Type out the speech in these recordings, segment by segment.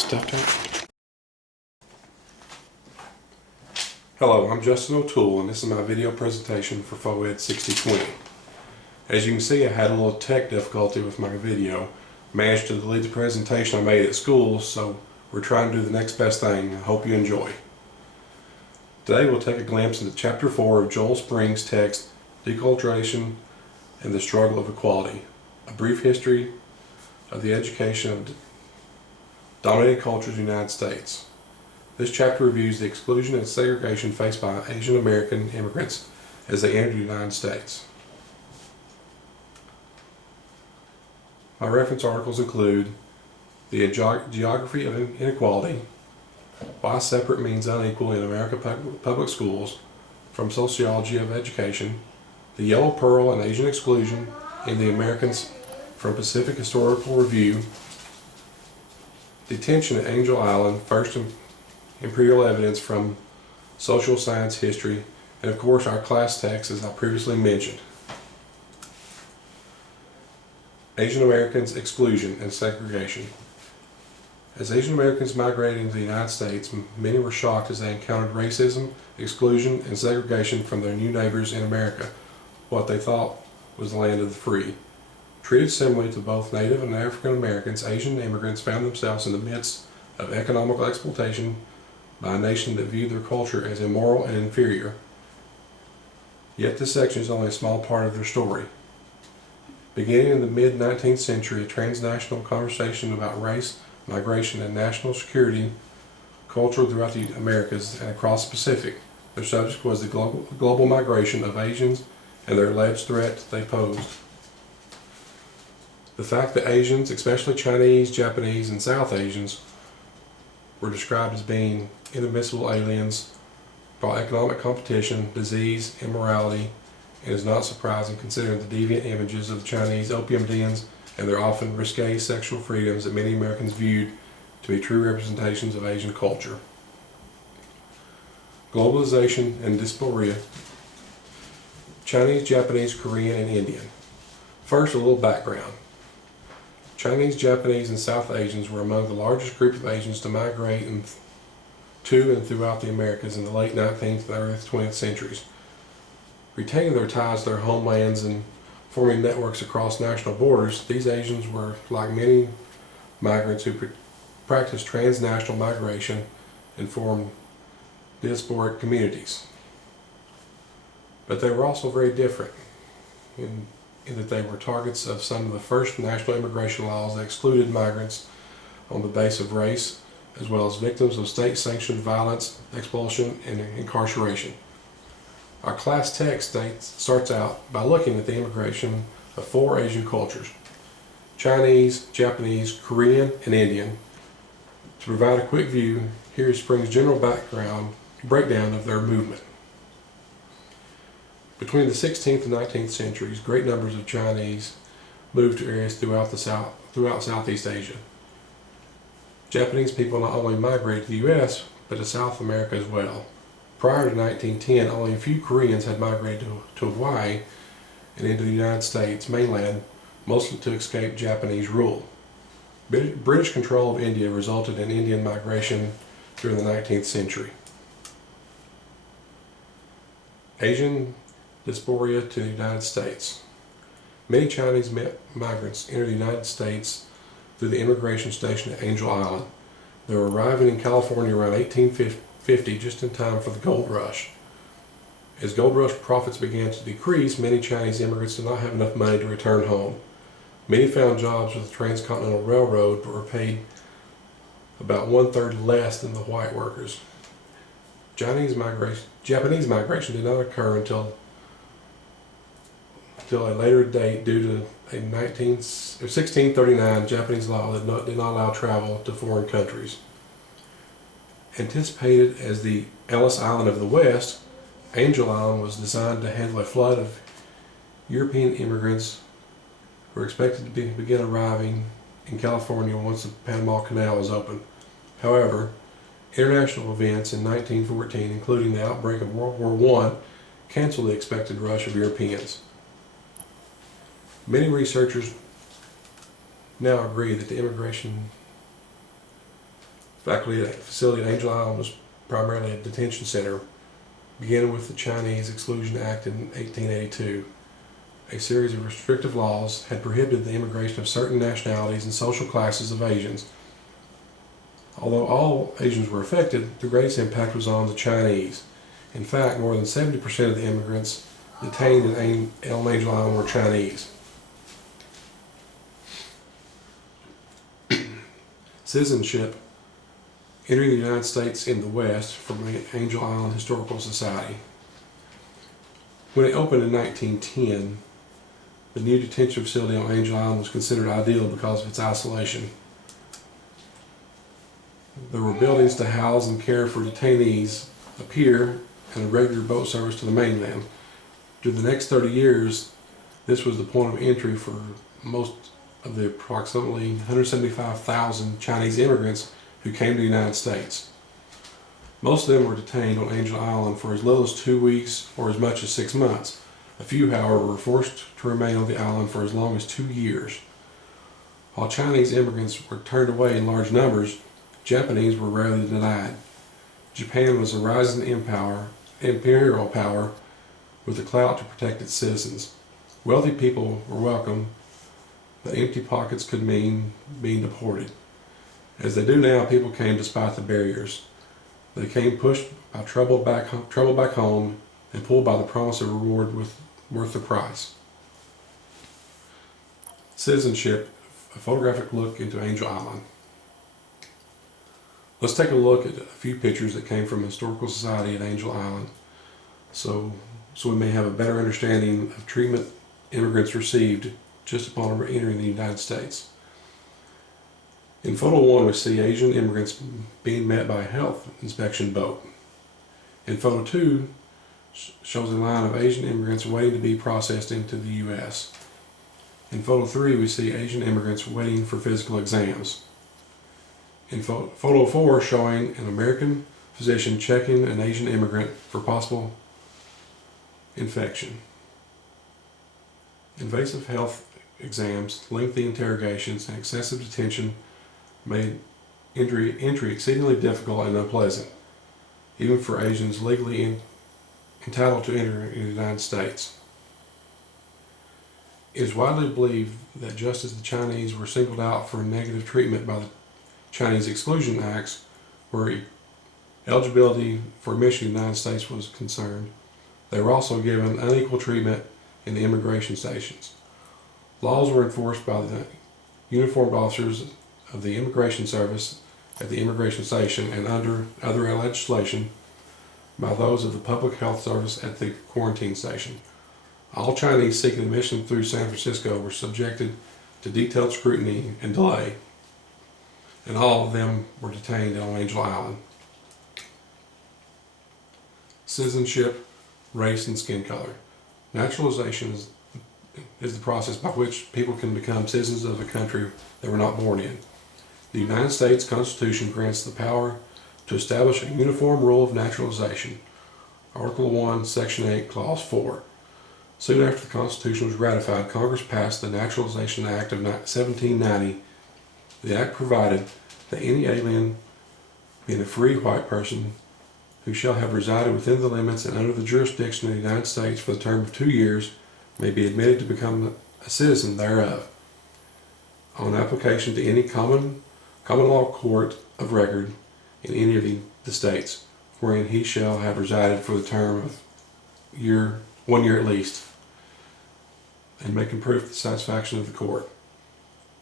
stuffed out. Hello, I'm Justin O'Toole and this is my video presentation for FOED 6020. As you can see, I had a little tech difficulty with my video. Managed to delete the presentation I made at school, so we're trying to do the next best thing. I hope you enjoy. Today we'll take a glimpse into Chapter 4 of Joel Spring's text, Deculturalization and the Struggle of Equality, a brief history of the education of dominated cultures in the United States. This chapter reviews the exclusion and segregation faced by Asian American immigrants as they entered the United States. My reference articles include the geography of inequality, why separate means unequal in American public schools, from sociology of education, the yellow pearl and Asian exclusion in the Americans from Pacific Historical Review, detention at Angel Island, first imperial evidence from social science history, and of course our class text as I previously mentioned. Asian Americans' exclusion and segregation. As Asian Americans migrated into the United States, many were shocked as they encountered racism, exclusion, and segregation from their new neighbors in America, what they thought was the land of the free. Treated similarly to both Native and African Americans, Asian immigrants found themselves in the midst of economical exploitation by a nation that viewed their culture as immoral and inferior. Yet this section is only a small part of their story. Beginning in the mid-19th century, a transnational conversation about race, migration, and national security culture throughout the Americas and across the Pacific. Their subject was the global migration of Asians and their alleged threat they posed. The fact that Asians, especially Chinese, Japanese, and South Asians, were described as being inadmissible aliens brought economic competition, disease, immorality, and is not surprising considering the deviant images of the Chinese opium dens and their often risque sexual freedoms that many Americans viewed to be true representations of Asian culture. Globalization and dysphoria. Chinese, Japanese, Korean, and Indian. First, a little background. Chinese, Japanese, and South Asians were among the largest group of Asians to migrate to and throughout the Americas in the late 19th and early 20th centuries. Retaining their ties to their homelands and forming networks across national borders, these Asians were, like many migrants who practiced transnational migration and formed diasporic communities. But they were also very different in that they were targets of some of the first national immigration laws that excluded migrants on the basis of race, as well as victims of state-sanctioned violence, expulsion, and incarceration. Our class text starts out by looking at the immigration of 4 Asian cultures: Chinese, Japanese, Korean, and Indian. To provide a quick view, here is Spring's general breakdown of their movement. Between the 16th and 19th centuries, great numbers of Chinese moved to areas throughout Southeast Asia. Japanese people not only migrated to the U.S., but to South America as well. Prior to 1910, only a few Koreans had migrated to Hawaii and into the United States mainland, mostly to escape Japanese rule. British control of India resulted in Indian migration during the 19th century. Asian diaspora to the United States. Many Chinese migrants entered the United States through the immigration station at Angel Island. They were arriving in California around 1850, just in time for the gold rush. As gold rush profits began to decrease, many Chinese immigrants did not have enough money to return home. Many found jobs with the Transcontinental Railroad but were paid about 1/3 less than the white workers. Japanese migration did not occur until a later date due to a 1639 Japanese law that did not allow travel to foreign countries. Anticipated as the Ellis Island of the West, Angel Island was designed to handle a flood of European immigrants who were expected to begin arriving in California once the Panama Canal was opened. However, international events in 1914, including the outbreak of World War I, canceled the expected rush of Europeans. Many researchers now agree that the immigration Faculty facility at Angel Island was primarily a detention center, beginning with the Chinese Exclusion Act in 1882. A series of restrictive laws had prohibited the immigration of certain nationalities and social classes of Asians. Although all Asians were affected, the greatest impact was on the Chinese. In fact, more than 70% of the immigrants detained on Angel Island were Chinese. Citizenship. Entering the United States in the West from Angel Island Historical Society. When it opened in 1910, the new detention facility on Angel Island was considered ideal because of its isolation. There were buildings to house and care for detainees, a pier, and a regular boat service to the mainland. During the next 30 years, this was the point of entry for most of the approximately 175,000 Chinese immigrants who came to the United States. Most of them were detained on Angel Island for as little as 2 weeks or as much as 6 months. A few, however, were forced to remain on the island for as long as 2 years. While Chinese immigrants were turned away in large numbers, Japanese were rarely denied. Japan was a rising imperial power with the clout to protect its citizens. Wealthy people were welcome, but empty pockets could mean being deported. As they do now, people came despite the barriers. They came pushed by trouble back home and pulled by the promise of reward worth the price. Citizenship, a photographic look into Angel Island. Let's take a look at a few pictures that came from the Historical Society at Angel Island so we may have a better understanding of treatment immigrants received just upon entering the United States. In photo 1, we see Asian immigrants being met by a health inspection boat. In photo 2, shows a line of Asian immigrants waiting to be processed into the U.S. In photo 3, we see Asian immigrants waiting for physical exams. In photo 4, showing an American physician checking an Asian immigrant for possible infection. Invasive health exams, lengthy interrogations, and excessive detention made entry exceedingly difficult and unpleasant, even for Asians legally entitled to enter in the United States. It is widely believed that just as the Chinese were singled out for negative treatment by the Chinese Exclusion Acts, where eligibility for admission to the United States was concerned, they were also given unequal treatment in the immigration stations. Laws were enforced by the uniformed officers of the Immigration Service at the immigration station and under other legislation by those of the Public Health Service at the quarantine station. All Chinese seeking admission through San Francisco were subjected to detailed scrutiny and delay, and all of them were detained on Angel Island. Citizenship, race, and skin color. Naturalization is the process by which people can become citizens of a country they were not born in. The United States Constitution grants the power to establish a uniform rule of naturalization. Article 1, Section 8, Clause 4. Soon after the Constitution was ratified, Congress passed the Naturalization Act of 1790. The Act provided that any alien, being a free white person, who shall have resided within the limits and under the jurisdiction of the United States for the term of 2 years, may be admitted to become a citizen thereof, on application to any common law court of record in any of the states, wherein he shall have resided for the term of 1 year at least, and making proof of the satisfaction of the court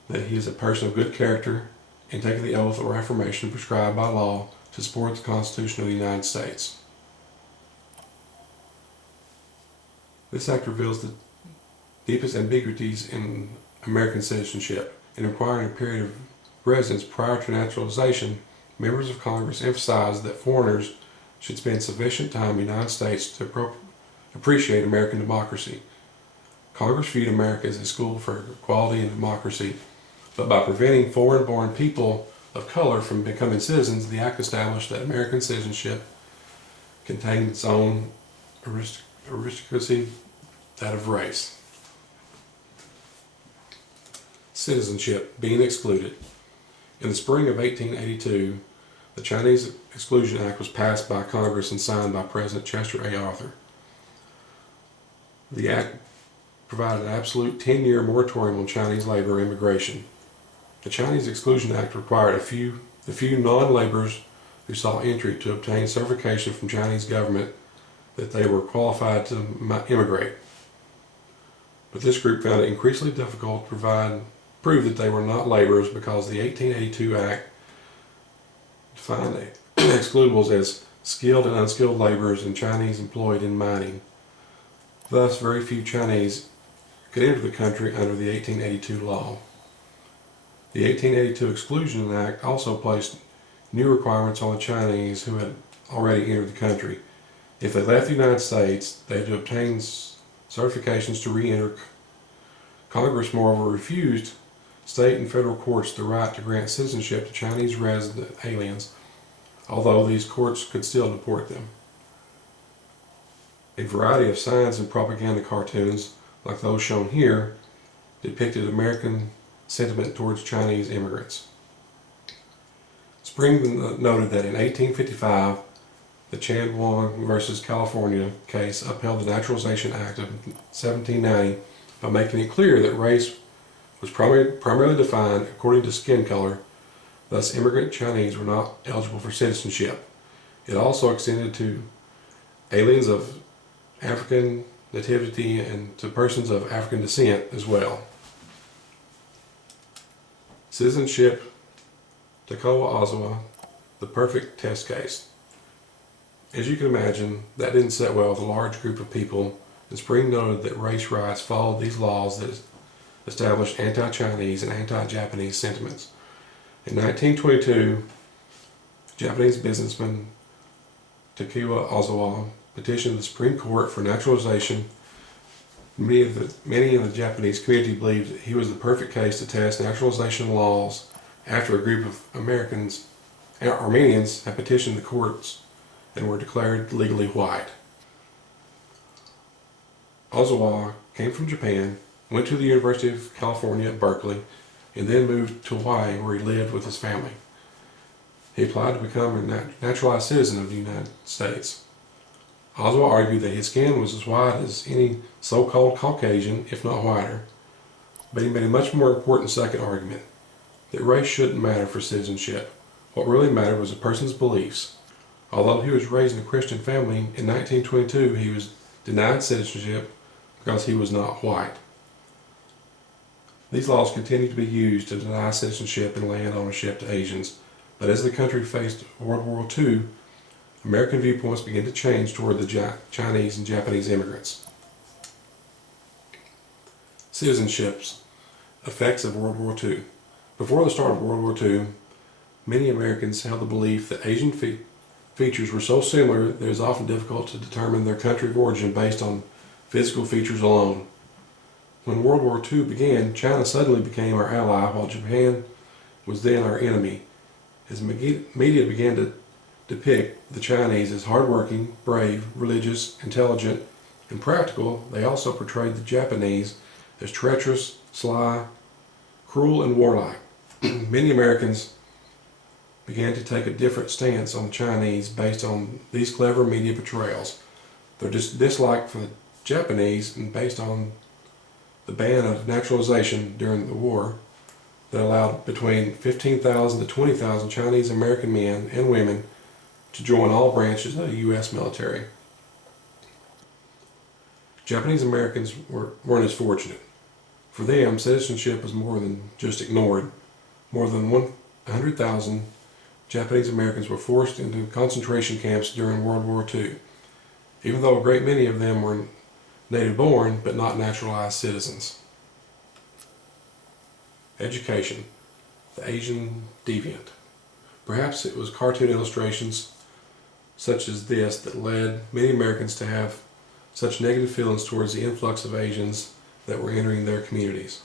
that he is a person of good character and taking the oath or affirmation prescribed by law to support the Constitution of the United States. This act reveals the deepest ambiguities in American citizenship. In requiring a period of residence prior to naturalization, members of Congress emphasized that foreigners should spend sufficient time in the United States to appreciate American democracy. Congress viewed America as a school for equality and democracy, but by preventing foreign-born people of color from becoming citizens, the act established that American citizenship contained its own aristocracy, that of race. Citizenship, being excluded. In the spring of 1882, The Chinese Exclusion Act was passed by Congress and signed by President Chester A. Arthur. The act provided an absolute 10-year moratorium on Chinese labor immigration. The Chinese Exclusion Act required the few non-laborers who sought entry to obtain certification from Chinese government that they were qualified to immigrate. But this group found it increasingly difficult to prove that they were not laborers because the 1882 Act defined excludables as skilled and unskilled laborers and Chinese employed in mining. Thus, very few Chinese could enter the country under the 1882 law. The 1882 Exclusion Act also placed new requirements on the Chinese who had already entered the country. If they left the United States, they had to obtain certifications to re-enter. Congress, moreover, refused state and federal courts the right to grant citizenship to Chinese resident aliens, although these courts could still deport them. A variety of signs and propaganda cartoons, like those shown here, depicted American sentiment towards Chinese immigrants. Spring noted that in 1855, the Chan Wong versus California case upheld the Naturalization Act of 1790 by making it clear that race was primarily defined according to skin color, thus immigrant Chinese were not eligible for citizenship. It also extended to aliens of African nativity and to persons of African descent as well. Citizenship, Deculturalization, Ozawa, the perfect test case. As you can imagine, that didn't sit well with a large group of people, and Spring noted that race riots followed these laws that established anti-Chinese and anti-Japanese sentiments. In 1922, Japanese businessman Takewa Ozawa petitioned the Supreme Court for naturalization. Many in the Japanese community believed that he was the perfect case to test naturalization laws after a group of Armenians had petitioned the courts and were declared legally white. Ozawa came from Japan, went to the University of California at Berkeley, and then moved to Hawaii where he lived with his family. He applied to become a naturalized citizen of the United States. Ozawa argued that his skin was as white as any so-called Caucasian, if not whiter, but he made a much more important second argument, that race shouldn't matter for citizenship. What really mattered was a person's beliefs. Although he was raised in a Christian family, in 1922 he was denied citizenship because he was not white. These laws continued to be used to deny citizenship and land ownership to Asians, but as the country faced World War II, American viewpoints began to change toward the Chinese and Japanese immigrants. Citizenships, effects of World War II. Before the start of World War II, many Americans held the belief that Asian features were so similar that it was often difficult to determine their country of origin based on physical features alone. When World War II began, China suddenly became our ally while Japan was then our enemy. As media began to depict the Chinese as hardworking, brave, religious, intelligent, and practical, they also portrayed the Japanese as treacherous, sly, cruel, and warlike. Many Americans began to take a different stance on the Chinese based on these clever media portrayals. Their dislike for the Japanese and based on the ban of naturalization during the war that allowed between 15,000 to 20,000 Chinese American men and women to join all branches of the U.S. military. Japanese Americans weren't as fortunate. For them, citizenship was more than just ignored. More than 100,000 Japanese Americans were forced into concentration camps during World War II, even though a great many of them were native-born but not naturalized citizens. Education, the Asian deviant. Perhaps it was cartoon illustrations such as this that led many Americans to have such negative feelings towards the influx of Asians that were entering their communities.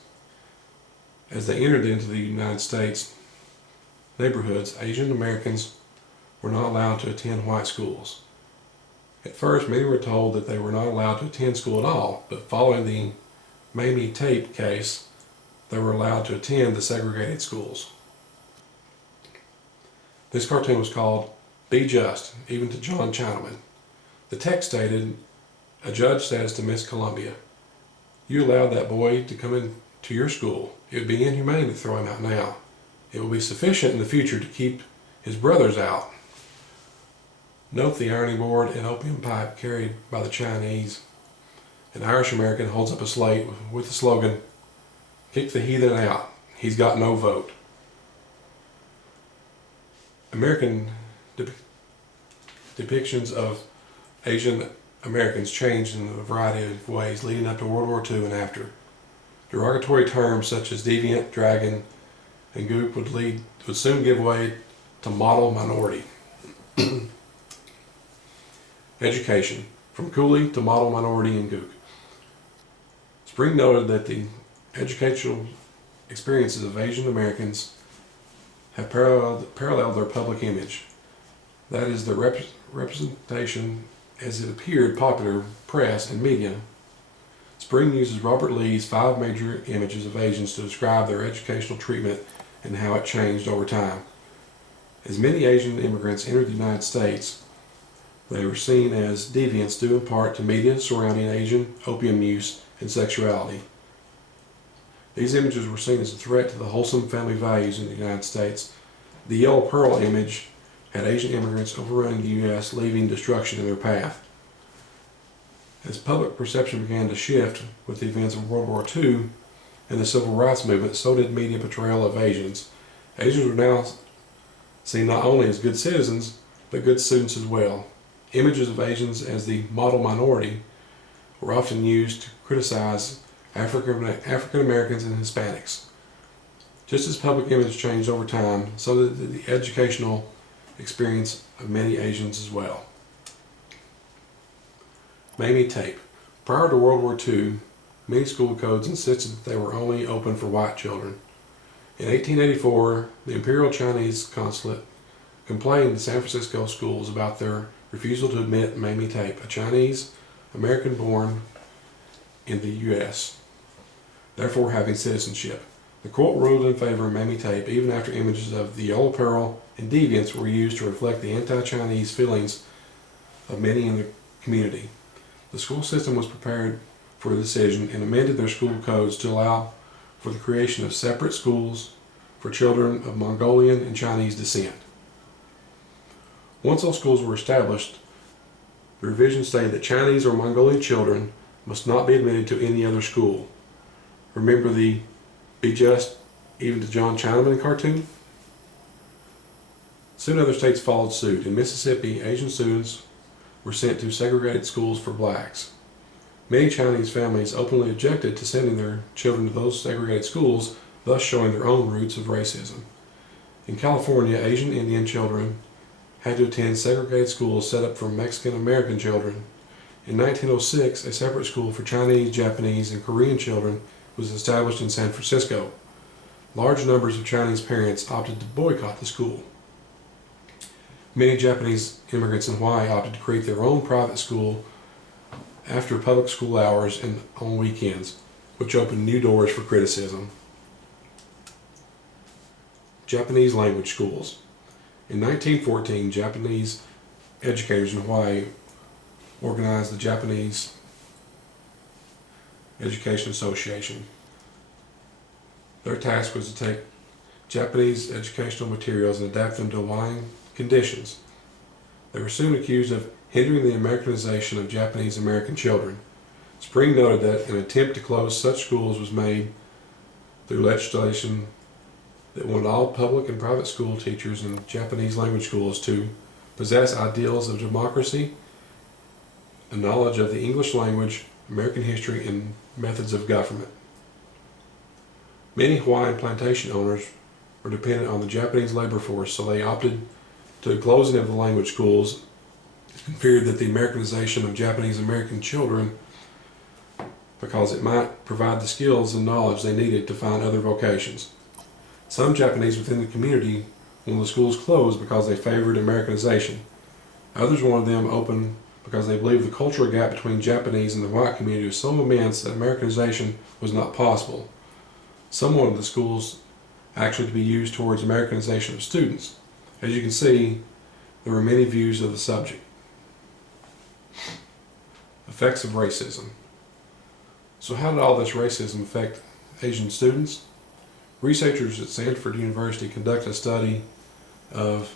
As they entered into the United States neighborhoods, Asian Americans were not allowed to attend white schools. At first, many were told that they were not allowed to attend school at all, but following the Mamie Tate case, they were allowed to attend the segregated schools. This cartoon was called Be Just, Even to John Chinaman. The text stated, "A judge says to Miss Columbia, you allowed that boy to come into your school. It would be inhumane to throw him out now. It will be sufficient in the future to keep his brothers out." Note the ironing board and opium pipe carried by the Chinese. An Irish American holds up a slate with the slogan, "Kick the heathen out. He's got no vote." American depictions of Asian Americans changed in a variety of ways leading up to World War II and after. Derogatory terms such as deviant, dragon, and gook would soon give way to model minority. Education, from coolie to model minority and gook. Spring noted that the educational experiences of Asian Americans have paralleled their public image. That is, the representation as it appeared popular press and media. Spring uses Robert Lee's 5 major images of Asians to describe their educational treatment and how it changed over time. As many Asian immigrants entered the United States, they were seen as deviants due in part to media surrounding Asian opium use and sexuality. These images were seen as a threat to the wholesome family values in the United States. The Yellow Pearl image had Asian immigrants overrunning the U.S., leaving destruction in their path. As public perception began to shift with the events of World War II and the Civil Rights Movement, so did media portrayal of Asians. Asians were now seen not only as good citizens, but good students as well. Images of Asians as the model minority were often used to criticize African Americans and Hispanics. Just as public image changed over time, so did the educational experience of many Asians as well. Mamie tape. Prior to World War II, many school codes insisted that they were only open for white children. In 1884, the Imperial Chinese Consulate complained to San Francisco schools about their refusal to admit Mamie tape, a Chinese American born in the U.S., therefore having citizenship. The court ruled in favor of Mamie tape even after images of the Yellow Pearl and deviants were used to reflect the anti-Chinese feelings of many in the community. The school system was prepared for the decision and amended their school codes to allow for the creation of separate schools for children of Mongolian and Chinese descent. Once those schools were established, the revision stated that Chinese or Mongolian children must not be admitted to any other school. Remember the Be Just, Even to John Chinaman cartoon? Soon other states followed suit. In Mississippi, Asian students were sent to segregated schools for blacks. Many Chinese families openly objected to sending their children to those segregated schools, thus showing their own roots of racism. In California, Asian Indian children had to attend segregated schools set up for Mexican American children. In 1906, a separate school for Chinese, Japanese, and Korean children was established in San Francisco. Large numbers of Chinese parents opted to boycott the school. Many Japanese immigrants in Hawaii opted to create their own private school after public school hours and on weekends, which opened new doors for criticism. Japanese language schools. In 1914, Japanese educators in Hawaii organized the Japanese Education Association. Their task was to take Japanese educational materials and adapt them to Hawaiian conditions. They were soon accused of hindering the Americanization of Japanese American children. Spring noted that an attempt to close such schools was made through legislation that wanted all public and private school teachers in Japanese language schools to possess ideals of democracy, a knowledge of the English language, American history, and methods of government. Many Hawaiian plantation owners were dependent on the Japanese labor force, so they opted to the closing of the language schools and feared that the Americanization of Japanese American children, because it might provide the skills and knowledge they needed to find other vocations. Some Japanese within the community wanted the schools closed because they favored Americanization. Others wanted them open because they believed the cultural gap between Japanese and the white community was so immense that Americanization was not possible. Some wanted the schools actually to be used towards Americanization of students. As you can see, there were many views of the subject. Effects of racism. So how did all this racism affect Asian students? Researchers at Stanford University conducted a study of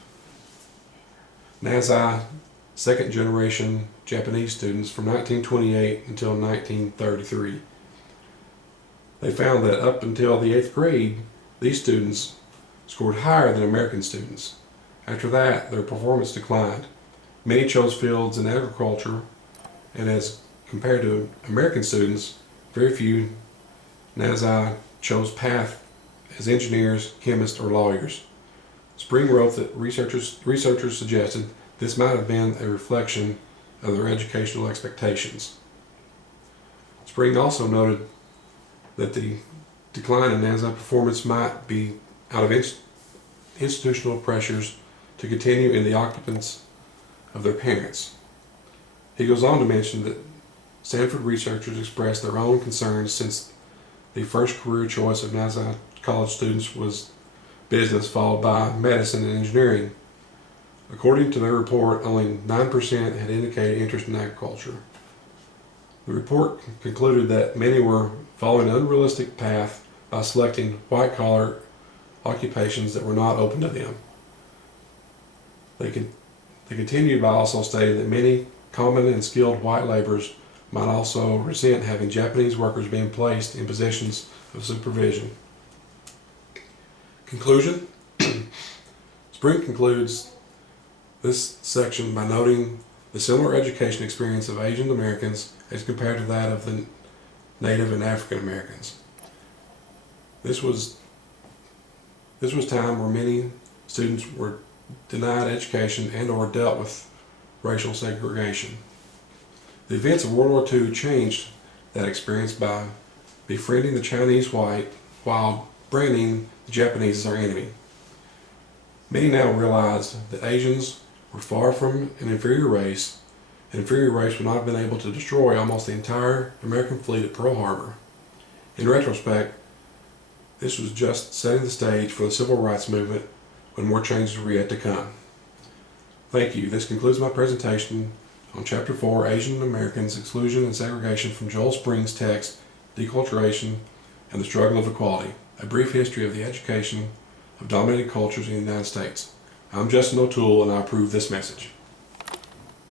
Nazai second generation Japanese students from 1928 until 1933. They found that up until the 8th grade, these students scored higher than American students. After that, their performance declined. Many chose fields in agriculture, and as compared to American students, very few Nazai chose path as engineers, chemists, or lawyers. Spring wrote that researchers suggested this might have been a reflection of their educational expectations. Spring also noted that the decline in Nazai performance might be out of institutional pressures to continue in the occupants of their parents. He goes on to mention that Stanford researchers expressed their own concerns since the first career choice of Nazai college students was business, followed by medicine and engineering. According to their report, only 9% had indicated interest in agriculture. The report concluded that many were following an unrealistic path by selecting white-collar occupations that were not open to them. They continued by also stating that many common and skilled white laborers might also resent having Japanese workers being placed in positions of supervision. Conclusion. Spring concludes this section by noting the similar education experience of Asian Americans as compared to that of the Native and African Americans. This was time where many students were denied education and or dealt with racial segregation. The events of World War II changed that experience by befriending the Chinese white while branding the Japanese as our enemy. Many now realized that Asians were far from an inferior race. An inferior race would not have been able to destroy almost the entire American fleet at Pearl Harbor. In retrospect, this was just setting the stage for the civil rights movement when more changes were yet to come. Thank you. This concludes my presentation on Chapter 4, Asian Americans, Exclusion and Segregation, from Joel Spring's text, Deculturation and the Struggle of Equality, a brief history of the education of dominated cultures in the United States. I'm Justin O'Toole, and I approve this message.